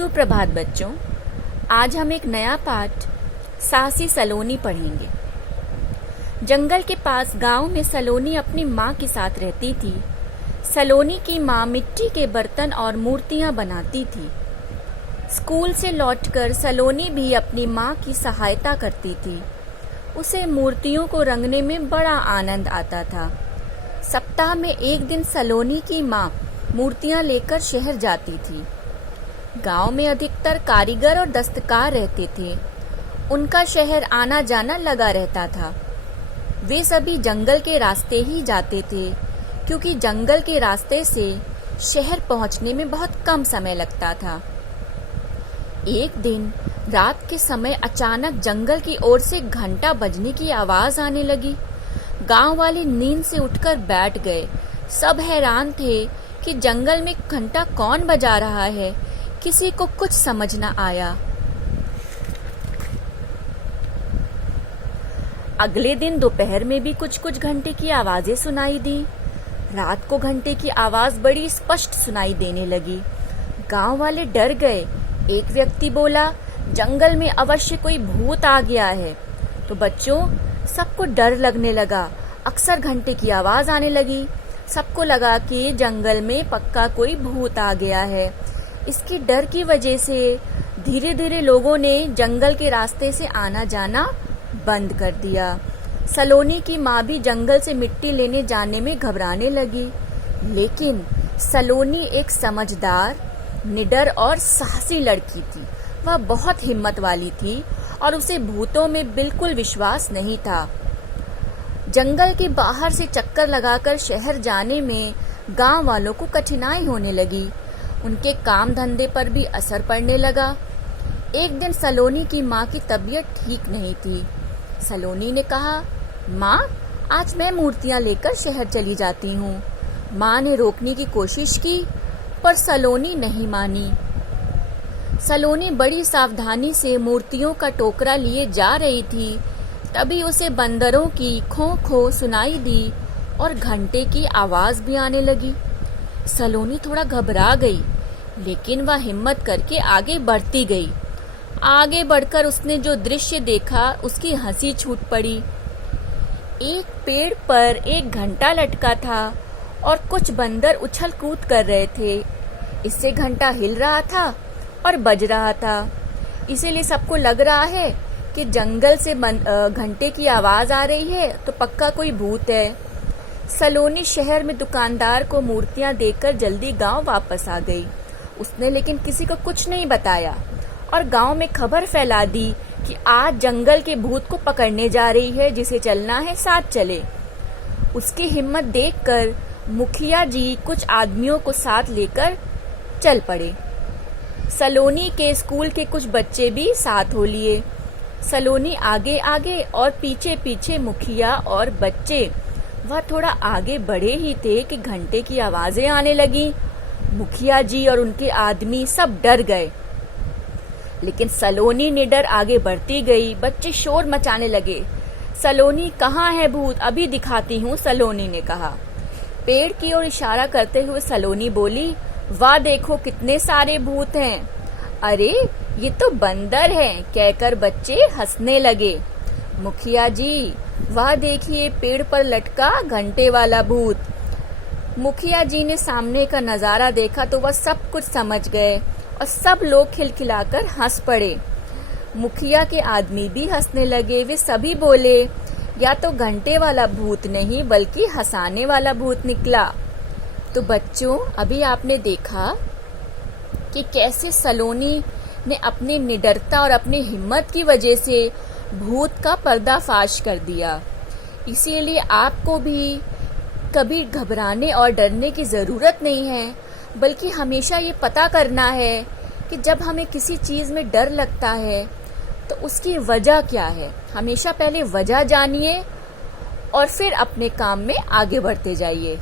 सुप्रभात बच्चों। आज हम एक नया पाठ साहसी सलोनी पढ़ेंगे। जंगल के पास गांव में सलोनी अपनी माँ के साथ रहती थी। सलोनी की माँ मिट्टी के बर्तन और मूर्तियाँ बनाती थी। स्कूल से लौटकर सलोनी भी अपनी माँ की सहायता करती थी। उसे मूर्तियों को रंगने में बड़ा आनंद आता था। सप्ताह में एक दिन सलोनी की माँ मूर्तियाँ लेकर शहर जाती थी। गांव में अधिकतर कारीगर और दस्तकार रहते थे। उनका शहर आना जाना लगा रहता था। वे सभी जंगल के रास्ते ही जाते थे, क्योंकि जंगल के रास्ते से शहर पहुंचने में बहुत कम समय लगता था। एक दिन रात के समय अचानक जंगल की ओर से घंटा बजने की आवाज आने लगी। गांव वाले नींद से उठकर बैठ गए। सब हैरान थे कि जंगल में घंटा कौन बजा रहा है। किसी को कुछ समझ न आया। अगले दिन दोपहर में भी कुछ कुछ घंटे की आवाजें सुनाई दी। रात को घंटे की आवाज बड़ी स्पष्ट सुनाई देने लगी। गांव वाले डर गए। एक व्यक्ति बोला, जंगल में अवश्य कोई भूत आ गया है। तो बच्चों, सबको डर लगने लगा। अक्सर घंटे की आवाज आने लगी। सबको लगा कि जंगल में पक्का कोई भूत आ गया है। इसके डर की वजह से धीरे धीरे लोगों ने जंगल के रास्ते से आना जाना बंद कर दिया। सलोनी की माँ भी जंगल से मिट्टी लेने जाने में घबराने लगी। लेकिन सलोनी एक समझदार, निडर और साहसी लड़की थी। वह बहुत हिम्मत वाली थी और उसे भूतों में बिल्कुल विश्वास नहीं था। जंगल के बाहर से चक्कर लगाकर शहर जाने में गांव वालों को कठिनाई होने लगी। उनके काम धंधे पर भी असर पड़ने लगा। एक दिन सलोनी की माँ की तबीयत ठीक नहीं थी। सलोनी ने कहा, माँ, आज मैं मूर्तियाँ लेकर शहर चली जाती हूँ। माँ ने रोकने की कोशिश की, पर सलोनी नहीं मानी। सलोनी बड़ी सावधानी से मूर्तियों का टोकरा लिए जा रही थी। तभी उसे बंदरों की खो खो सुनाई दी और घंटे की आवाज भी आने लगी। सलोनी थोड़ा घबरा गई, लेकिन वह हिम्मत करके आगे बढ़ती गई। आगे बढ़कर उसने जो दृश्य देखा, उसकी हंसी छूट पड़ी। एक पेड़ पर एक घंटा लटका था और कुछ बंदर उछल कूद कर रहे थे। इससे घंटा हिल रहा था और बज रहा था। इसीलिए सबको लग रहा है कि जंगल से घंटे की आवाज आ रही है, तो पक्का कोई भूत है। सलोनी शहर में दुकानदार को मूर्तियां देकर जल्दी गांव वापस आ गई। उसने लेकिन किसी को कुछ नहीं बताया और गांव में खबर फैला दी कि आज जंगल के भूत को पकड़ने जा रही है। जिसे चलना है साथ चले। उसकी हिम्मत देखकर मुखिया जी कुछ आदमियों को साथ लेकर चल पड़े। सलोनी के स्कूल के कुछ बच्चे भी साथ हो लिए। सलोनी आगे आगे और पीछे पीछे मुखिया और बच्चे। वह थोड़ा आगे बढ़े ही थे कि घंटे की आवाजें आने लगी। मुखिया जी और उनके आदमी सब डर गए, लेकिन सलोनी निडर आगे बढ़ती गई। बच्चे शोर मचाने लगे, सलोनी, कहाँ है भूत? अभी दिखाती हूँ, सलोनी ने कहा। पेड़ की ओर इशारा करते हुए सलोनी बोली, वाह देखो कितने सारे भूत हैं। अरे ये तो बंदर हैं, कहकर बच्चे हंसने लगे। मुखिया जी, वह देखिए पेड़ पर लटका घंटे वाला भूत। मुखिया जी ने सामने का नजारा देखा तो वह सब कुछ समझ गए और सब लोग खिलखिलाकर हंस पड़े। मुखिया के आदमी भी हंसने लगे। वे सभी बोले, या तो घंटे वाला भूत नहीं बल्कि हंसाने वाला भूत निकला। तो बच्चों, अभी आपने देखा कि कैसे सलोनी ने अपनी निडरता और अपनी हिम्मत की वजह से भूत का पर्दाफाश कर दिया। इसीलिए आपको भी कभी घबराने और डरने की जरूरत नहीं है, बल्कि हमेशा ये पता करना है कि जब हमें किसी चीज में डर लगता है तो उसकी वजह क्या है। हमेशा पहले वजह जानिए और फिर अपने काम में आगे बढ़ते जाइए।